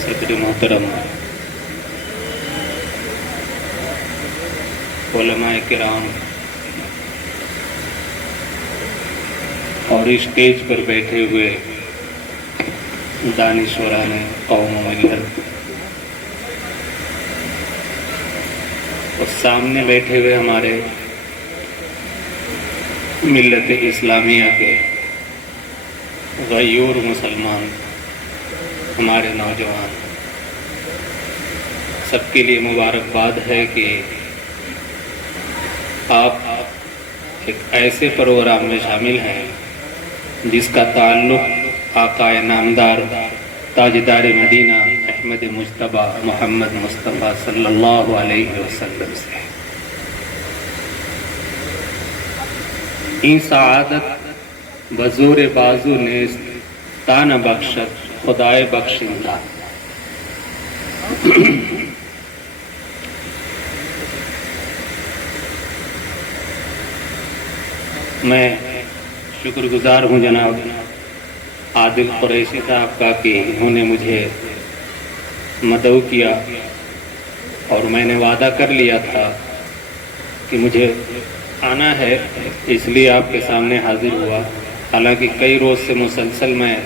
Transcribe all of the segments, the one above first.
सदर मोहतरम उलमाए किराम और स्टेज पर बैठे हुए दानिश्वरान कौम मिल्लत और सामने बैठे हुए हमारे मिल्लत इस्लामिया के गयूर मुसलमान हमारे नौजवान, सबके लिए मुबारकबाद है कि आप एक ऐसे प्रोग्राम में शामिल हैं जिसका ताल्लुक़ आकाए नामदार ताजदार मदीना अहमद मुज्तबा मोहम्मद मुस्तफ़ा सल्लल्लाहु अलैहि वसल्लम से है। ई सआदत बज़ोर बाजू ने ताना बख्शत खुदाए बख्शिंदा। मैं शुक्रगुजार हूँ जनाब आदिल कुरैशी साहब का कि उन्होंने मुझे मदऊ किया और मैंने वादा कर लिया था कि मुझे आना है, इसलिए आपके सामने हाजिर हुआ। हालांकि कई रोज़ से मुसलसल मैं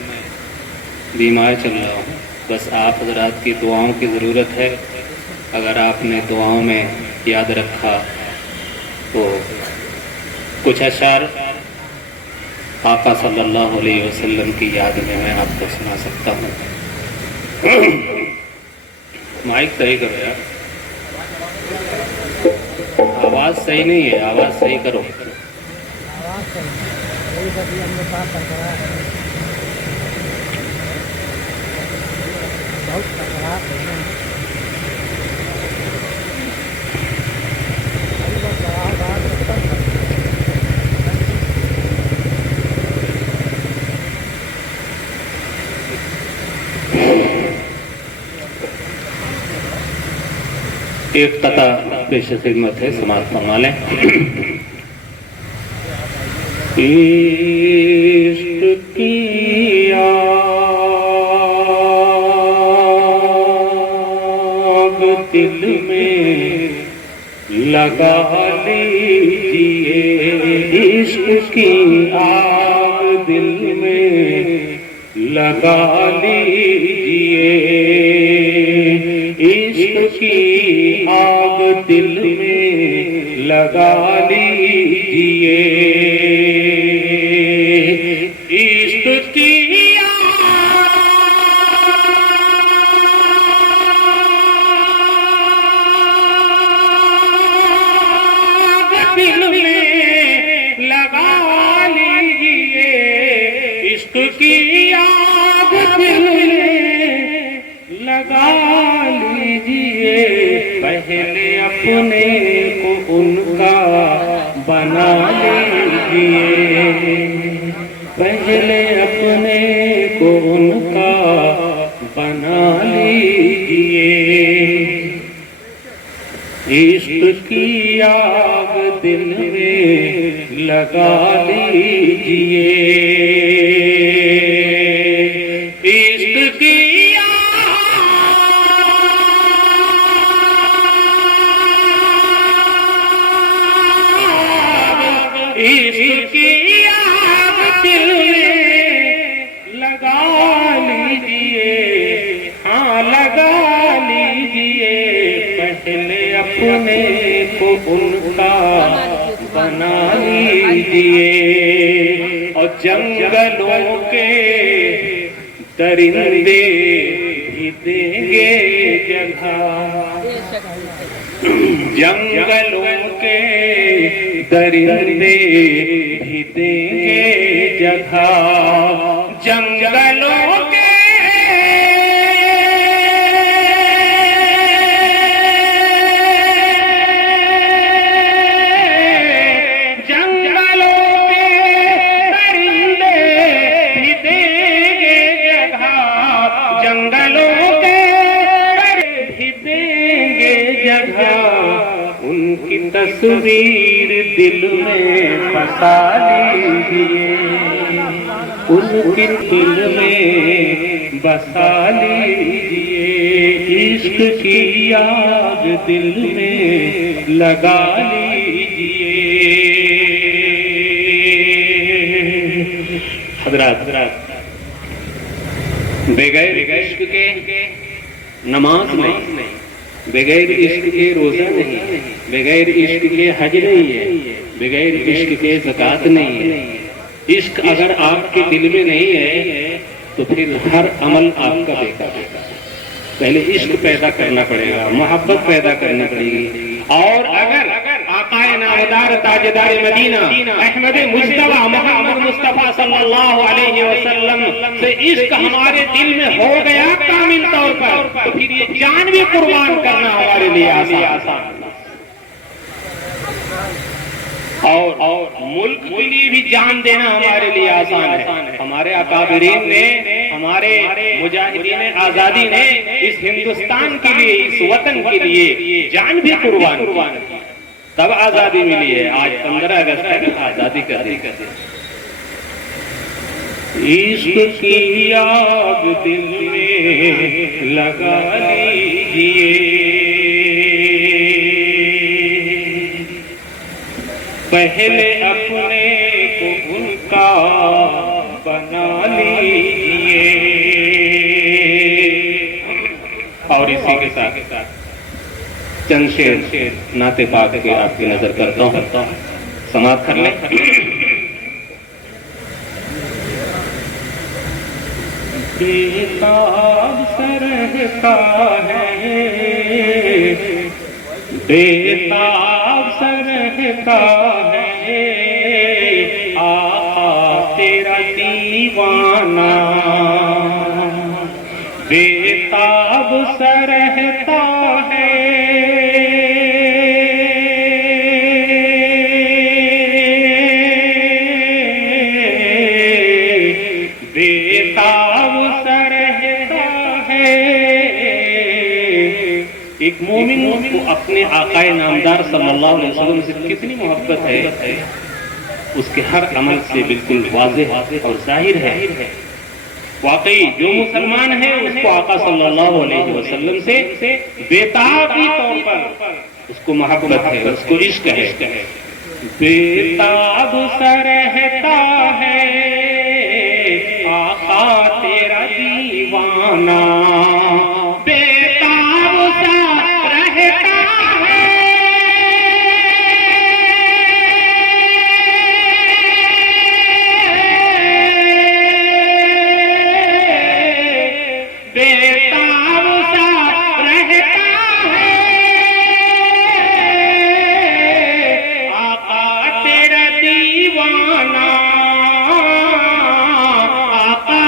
बीमार चल रहा हूँ। बस आप हज़रात की दुआओं की ज़रूरत है। अगर आपने दुआओं में याद रखा तो कुछ अशार आका सल्लल्लाहु अलैहि वसल्लम की याद में मैं आपको सुना सकता हूँ। माइक सही करो यार, आवाज़ सही नहीं है, आवाज़ सही करो। एक कथा पेश खिदमत है, समाप्त फरमा लें। इश्क की आग दिल में लगा लीजिए, इश्क की आग दिल में लगा लीजिए, इश्क की आग दिल में लगा लीजिए, इश्क की आग दिल में लगा लीजिए, इश्क की आग दिल में लगा लीजिए, पहले अपने को उनका बना लीजिए, पहले अपने को उनका बना लीजिए, इश्क की आग दिल में लगा लीजिए, इश्क की इश्क की आग दिल में लगा लीजिए, हाँ लगा लीजिए, पहले अपने को उनका बना लीजिए, और जंगलों के दरिंदे भी देंगे जगह, जंगलों के दरिंदे भी देंगे जगह, जंगलों के दरिंदे भी देंगे जगह, जंगलों के भी देंगे जगह, उनकी तस्वीर दिल में बसा लीजिए। उनके दिल में बसा लीजिए, इश्क की आग दिल में लगा लीजिए। हजरात, बगैर इश्क के नमाज नहीं, बगैर इश्क के रोजा नहीं, बगैर इश्क के हज नहीं है, बगैर इश्क के ज़कात नहीं है। इश्क अगर आपके दिल में नहीं है तो फिर हर अमल आपका बेकार है। पहले इश्क पैदा करना पड़ेगा, मोहब्बत पैदा करनी पड़ेगी। और अगर आकाए नामदार ताजदार मदीना अहमद मुस्तफा मोहम्मद मुस्तफा सल्लल्लाहु अलैहि वसल्लम से इश्क हमारे दिल में हो गया कामिल तौर पर, तो फिर ये जान भी कुर्बान करना हमारे लिए आसान और मुल्क के लिए भी जान देना हमारे लिए आसान है। हमारे अकाबरीन ने, हमारे मुजाहिदीन आजादी ने इस हिंदुस्तान के लिए, इस वतन के लिए जान भी कुर्बान की, तब आजादी मिली है। आज 15 अगस्त तक आजादी कर दी। इश्क की आग दिल में लगा लीजिए, पहले अपने को उनका बना लीजिए। और इसी के साथ चंद शेर नाते पाक के आपकी नजर करता हूँ, समाप्त कर लें। बेताब सरहता है, बेताब सरहता है, आका तेरा दीवाना, बेताब सरहता है, बेताब सरहता है। एक मोमिन को अपने आकाए नामदार सल्लल्लाहु अलैहि वसल्लम से कितनी मोहब्बत है, उसके हर अमल से बिल्कुल वाज़ेह और जाहिर है। वाकई जो मुसलमान है उसको आका सल्लल्लाहु अलैहि वसल्लम से बेताबी तौर पर उसको मोहब्बत है, उसको इश्क है। बेताब सा रहता है आका तेरा दीवाना, बेताब सा रहता है, बेताब सा रहता है, आका तेरा दीवाना, आका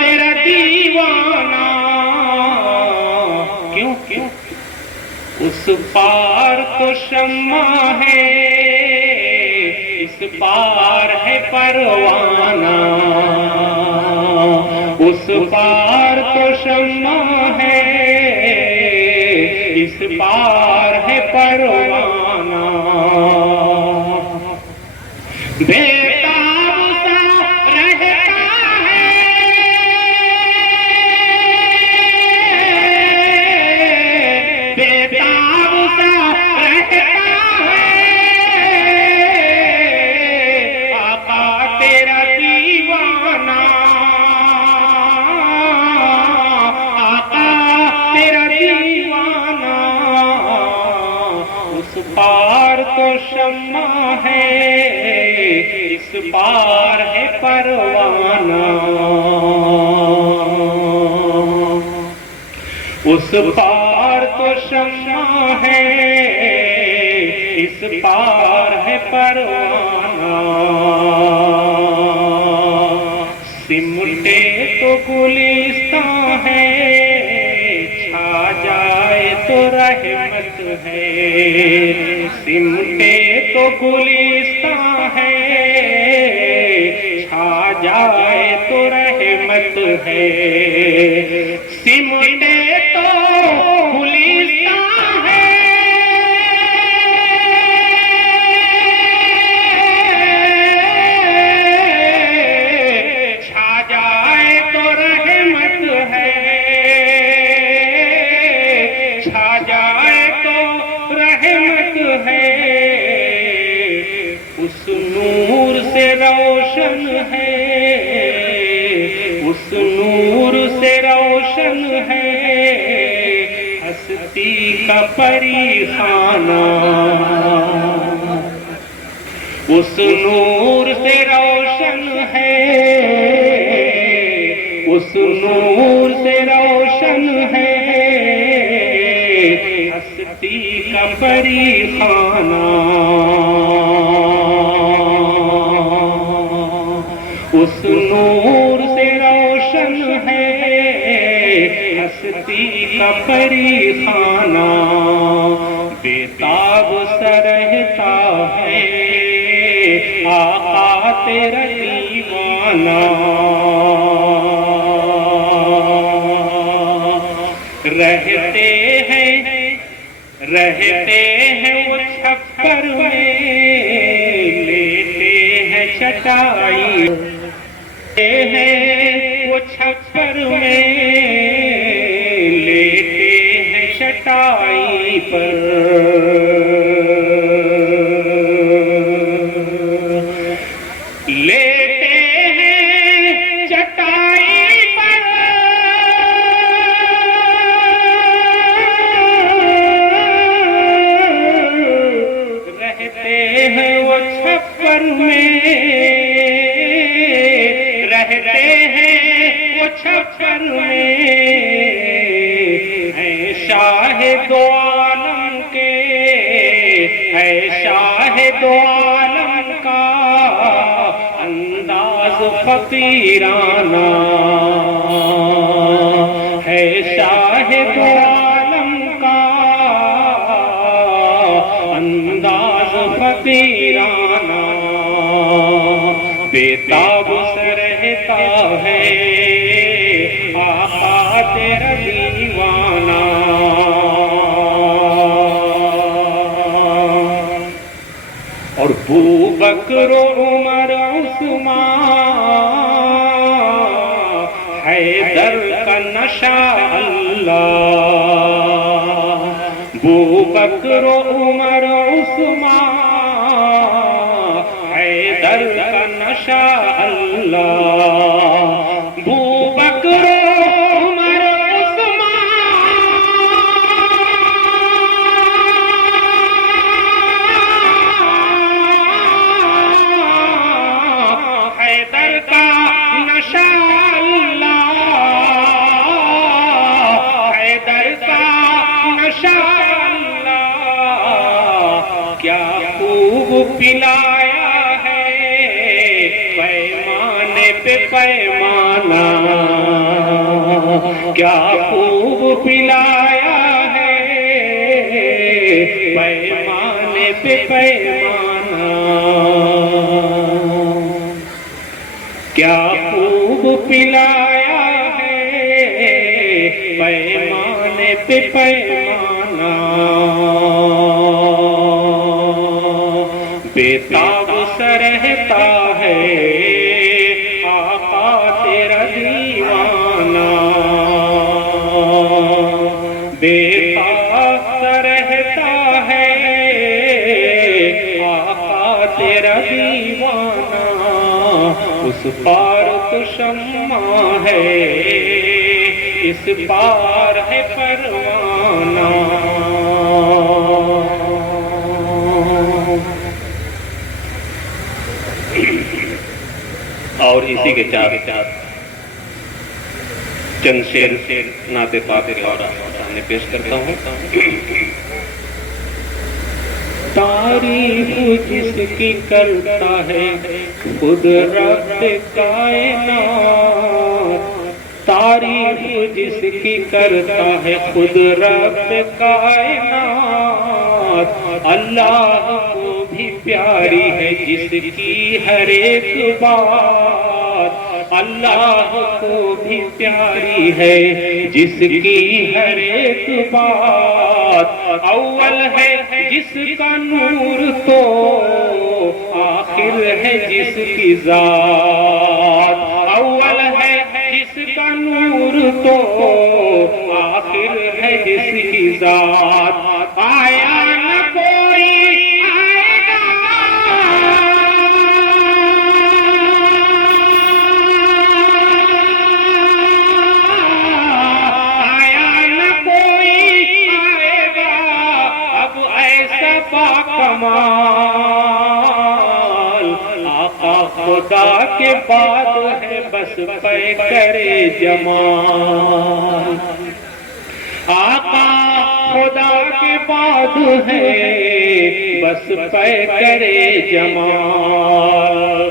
तेरा दीवाना। क्यों क्यों? उस पार तो शम्मा है, इस पार है परवाना, उस पार तो शम्मा है, इस पार है परवाना। बेताब सा रहता है, बेताब सा रहता है, आका तेरा दीवाना, आका तेरा दीवाना। उस पार तो शम्मा है, इस पार है परवाना, उस पार तो शम्मा है, इस पार है परवाना। सिमटे तो गुलिस्तां है, छा जाए तो रहमत है, सिमटे तो गुलिस्तां है, छा जाए तो रहमत है, सिमटे तो गुलिस्तां है, छा नूर से रोशन है हस्ती का परिखाना, उस नूर से रोशन है, उस नूर से रोशन है हस्ती का परिखाना, उस नूर से रोशन है हस्ती का परिखाना। बेताब सा रहता है आका तेरा दीवाना, रहते हैं वो छप्पर में, लेते हैं चटाई हैं वो छप्पर में, लेते हैं चटाई पर, लेते हैं चटाई पर, रहते हैं वो छप्पर में, रहते हैं वो छप्पर में, है शाह दो आलम के, है शाह दो आलम का अंदाज फकीराना, है शाह दो आलम का अंदाज फकीराना। बेताब से रहता है आका तेरा दीवाना, और बू बकर उमर उस्मान हैदर का नशा अल्लाह, बू बकर उमर उस्मान हैदर का नशा अल्लाह, बू बकर उमर उस्मान हैदर का नशा अल्लाह, हैदर का नशा अल्लाह, क्या खूब पिलाया है पैमाने पे पैमाना, क्या खूब पिलाया है पैमाने पे पैमाना, क्या खूब पिलाया है पैमाने पे पैमाना। बेताब सा रहता है आका तेरा दीवाना, बेताब सा रहता है आका तेरा दीवाना, उस पार तो शम्मा है इस पार है परवाना। और इसी के चार चंद शेर नाते पाक और सामने पेश करता हूँ। तारीफ जिसकी करता है खुद रब कायनात, तारीफ जिसकी करता है खुद रब कायनात, अल्लाह को भी प्यारी है जिसकी हर एक बात, अल्लाह को भी प्यारी है जिसकी हर एक बात, अव्वल है जिसका नूर तो आखिर है जिसकी जात, अव्वल है जिसका नूर तो आखिर है जिसकी जात, आया न कोई आएगा बस पे करे जमाल। आका खुदा के बाद है बस पे करे जमाल।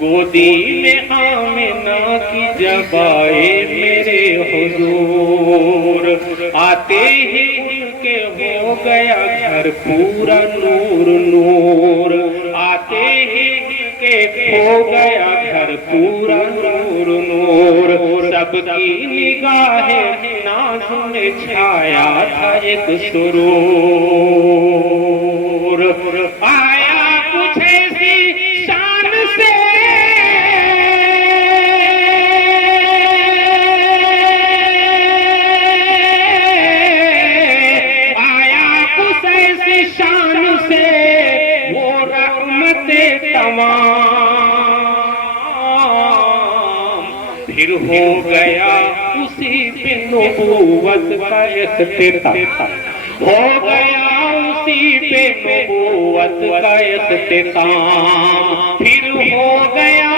गोदी में आमिना की जब आए मेरे हुजूर, आते ही उनके हो गया घर पूरा नूर नूर। आते ही उनके हो गया घर पूरा नूर नूर। सबकी निगाहें नाज में छाया था एक सुरूर। आया कुछ ऐसी शान से फिर हो गया उसी पे नबूवत का इख्तिताम। हो गया उसी पे नबूवत का इख्तिताम। फिर हो गया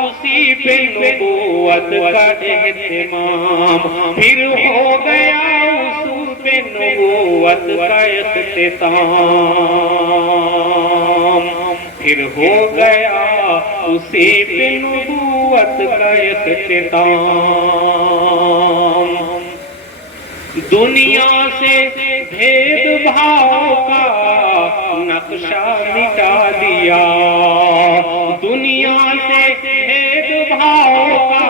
उसी पे नबूवत का इत्माम। फिर हो गया उसी पे नबूवत का इख्तिताम। फिर हो गया उसी पे नबूवत का इख्तिताम। दुनिया से भेदभाव का नक्शा मिटा दिया। दुनिया से भेदभाव का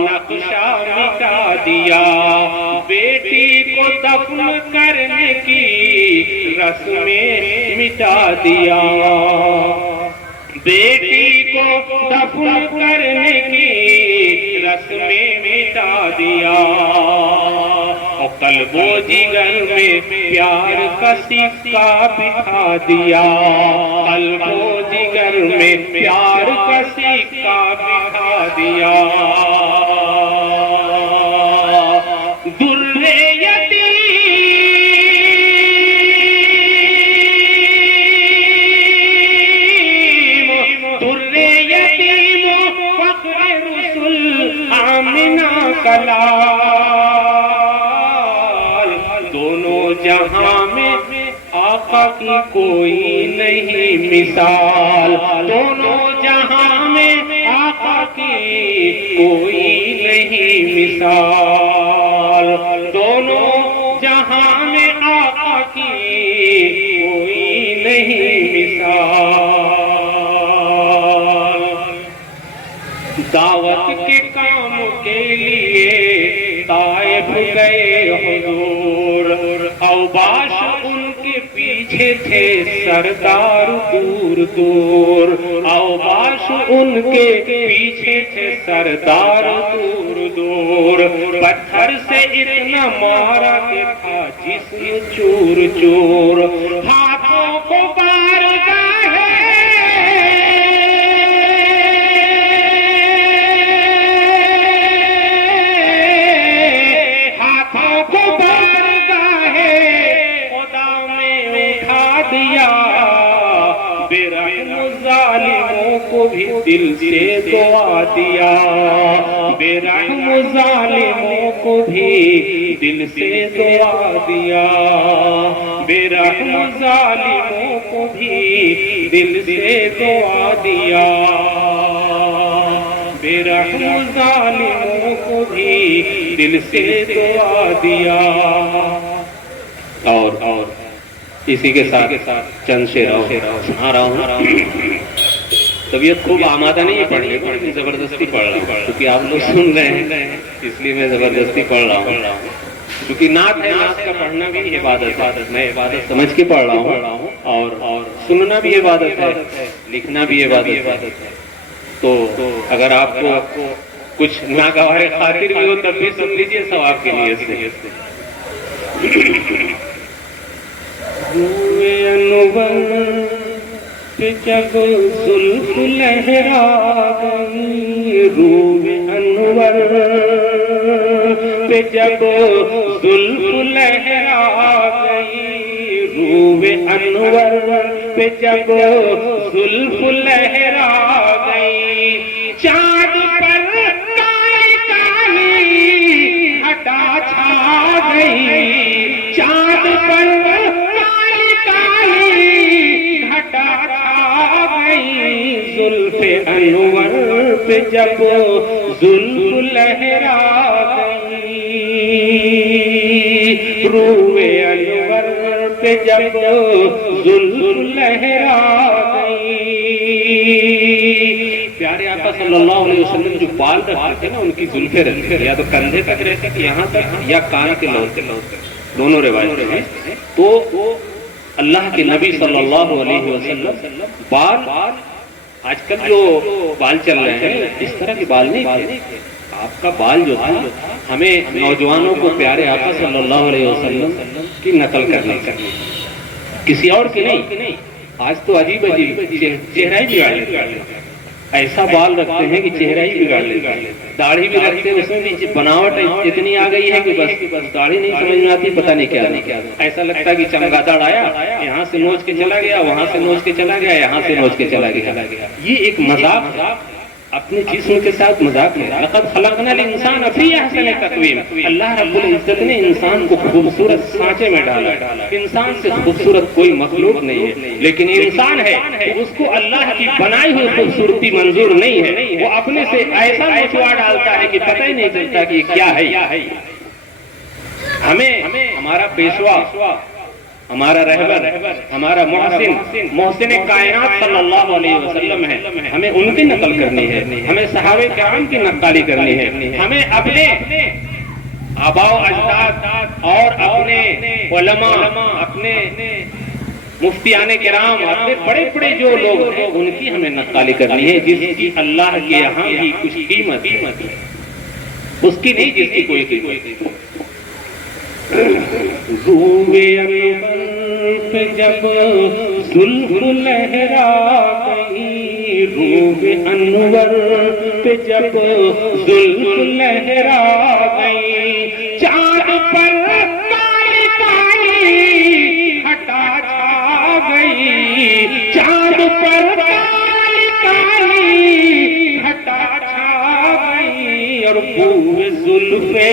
नक्शा मिटा दिया। बेटी को दफन करने की रस्में मिटा दिया। बेटी को दफन करने की रस्में मिटा दिया। और कल्बो जिगर में प्यार का सिक्का बिठा दिया। कल्बो जिगर में प्यार का सिक्का बिठा दिया। दोनों जहां में आका की कोई नहीं मिसाल। दोनों जहां में आका की कोई नहीं मिसाल। दोनों जहां में आका की कोई नहीं मिसाल। दावत के काम के लिए ताइफ गए हुजूर। औबाश उनके पीछे थे सरदार दूर दूर। औबाश उनके पीछे थे सरदार दूर दूर। पत्थर से इतना मारा के था जिस्म चूर चूर। हाथों को बारगाह को भी दिल से दुआ दिया। बेरहम जालिमों को भी दिल से दुआ दिया। बेरहम जालिमों को भी दिल से दुआ दिया। बेरहम जालिमों को भी दिल से दुआ दिया। और इसी के साथ चंद शेर सुना रहा हूँ। तबीयत खूब आमादा नहीं है पढ़ने को, लेकिन जबरदस्ती पढ़ रहा हूँ क्योंकि आप लोग सुन रहे हैं, इसलिए मैं जबरदस्ती पढ़ रहा हूँ। क्योंकि नात है, नात का पढ़ना भी इबादत है। मैं इबादत समझ के पढ़ रहा हूँ और सुनना भी इबादत है, लिखना भी इबादत है। तो अगर आपको कुछ नागवार खातिर भी हो तब भी सुन लीजिए सवाब की नियत से। जब जुल्फ लहरा गई रूह अनवर पे, जब जुल्फ लहरा गई रूह अनवर पे, जब जुल्फ लहरा गई चाँद पर गई, चांद पर काली काली घटा छा गई, जुल्फे अनवर पे जब जुल्फ लहरा गई, रूए अनवर पे जब जुल्फ लहरा गई। प्यारे आका सल्लल्लाहु अलैहि वसल्लम जो बाल रखते थे ना, उनकी जुल्फे रहती थी या तो कंधे तक रहती थी, यहाँ तक, या कान के लौटे दोनों रिवायत हैं। तो अल्लाह के नबी सल्लल्लाहु अलैहि वसल्लम बाल, आजकल जो बाल चल रहे हैं इस तरह के बाल नहीं थे। आपका बाल जो था, हमें नौजवानों को प्यारे आका सल्लल्लाहु अलैहि वसल्लम की नकल करनी चाहिए, किसी और की नहीं। आज तो अजीब अजीब चेहरा ही बिगाड़ लेते हैं, ऐसा बाल रखते हैं कि चेहरा ही बिगाड़ लेते हैं। दाढ़ी भी रखते हैं, उसमें भी बनावट इतनी आ गई है कि बस दाढ़ी नहीं समझ में आती, पता नहीं क्या। ऐसा लगता है कि चमगादड़ आया, यहाँ से नोच के चला गया, वहां से नोच के चला गया, यहाँ से नोच के चला गया। ये एक मजाक, अपने जिस्म के साथ मजाक है। लक़द ख़लक़नल इंसान फी अहसनि तक़वीम, अल्लाह रब्बुल इज्जत ने इंसान को खूबसूरत सांचे में डाला। इंसान से खूबसूरत कोई मखलूक नहीं है, लेकिन इंसान है तो उसको अल्लाह की बनाई हुई खूबसूरती मंजूर नहीं है। वो अपने से ऐसा निचवा डालता है कि पता ही नहीं चलता कि क्या है। हमें हमारा पेशवा, हमारा रहबर, हमारा मोहसिन कायनात सल्लल्लाहु अलैहि वसल्लम है, हमें उनकी नकल करनी है, हमें सहाबे किराम की नक्काली करनी है, हमें अपने आबाओ अजदाद और अपने उलमा, अपने मुफ्तियाने किराम, अपने बड़े बड़े जो लोग हैं उनकी हमें नक्काली करनी है, जिसकी अल्लाह के यहाँ भी कुछ कीमत है, उसकी नहीं जिसकी कोई कीमत। रूए अनवर पे जब जुल्फ लहरा गई, रूए अनवर पे जब जुल्फ लहरा गई, चांद पर काली काली घटा छा गई, चांद पर काली काली घटा छा गई, और बूए जुल्फे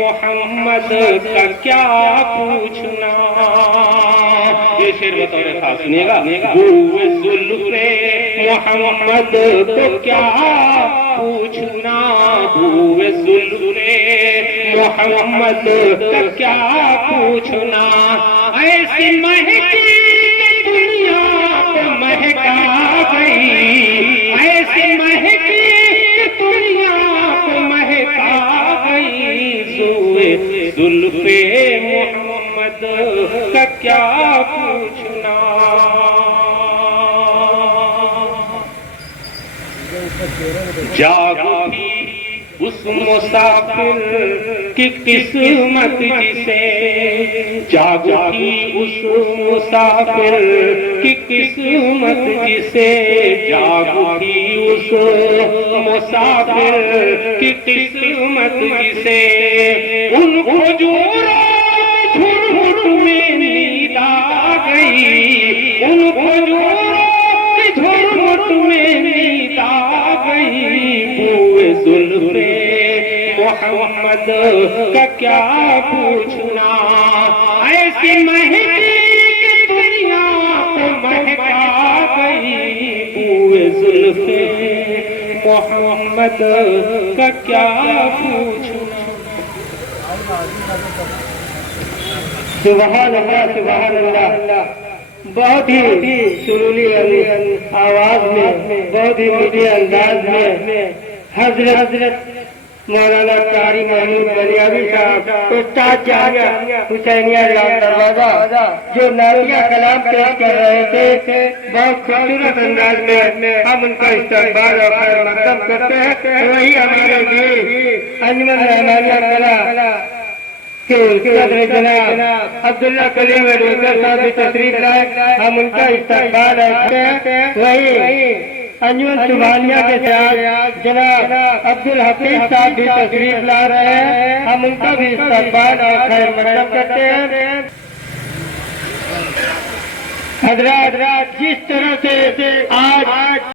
मोहम्मद का क्या पूछना। ये शेर बतौर खास सुनिएगा, बूए जुल्फे मोहम्मद को क्या पूछना, बूए जुल्फे मोहम्मद का क्या पूछना, ऐसी महकी दुनिया को महका गई, ऐसी महकी दुनिया को महका गई, जुल्फे मोहम्मद का क्या पूछना। जागी उस मुसाफिर की किस्मत जिसे, जागी उस मुसाफिर की किस्मत जिसे, जागी उस मुसाफिर की किस्मत जिसे, उन हुजूरों झुरमुट में नींद आ गई, उन हुजूरों के झुरमुट में नींद आ गई, बूए जुल्फे मोहम्मद का क्या पूछना, ऐसी महकी दुनिया को महका गई, बूए जुल्फे मोहम्मद का क्या पूछना। सुभान अल्लाह, सुभान अल्लाह। बहुत ही सुरीली आवाज में, बहुत ही मीठे अंदाज में हजरत मौलाना कारी महमूद बलियावी साहब उस्ताद जामिया हुसैनिया लाल दरवाजा जो नातिया कलाम पेश कर रहे थे, बहुत खूबसूरत अंदाज में हम उनका इस्तकबाल और खैर मकदम करते हैं। वही हमारे भी अंजुमन रहमानिया कला के जनाब अब्दुल्ला कलीम एडवोकेट साहब भी तशरीफ लाए, हम उनका इस्तकबाल रखते हैं। वही अंजुमन सुभानिया के साथ जनाब अब्दुल हफीज साहब भी तशरीफ ला रहे हैं, हम उनका भी इस्तकबाल और खैर मकदम करते हैं। हजरात जिस तरह से आज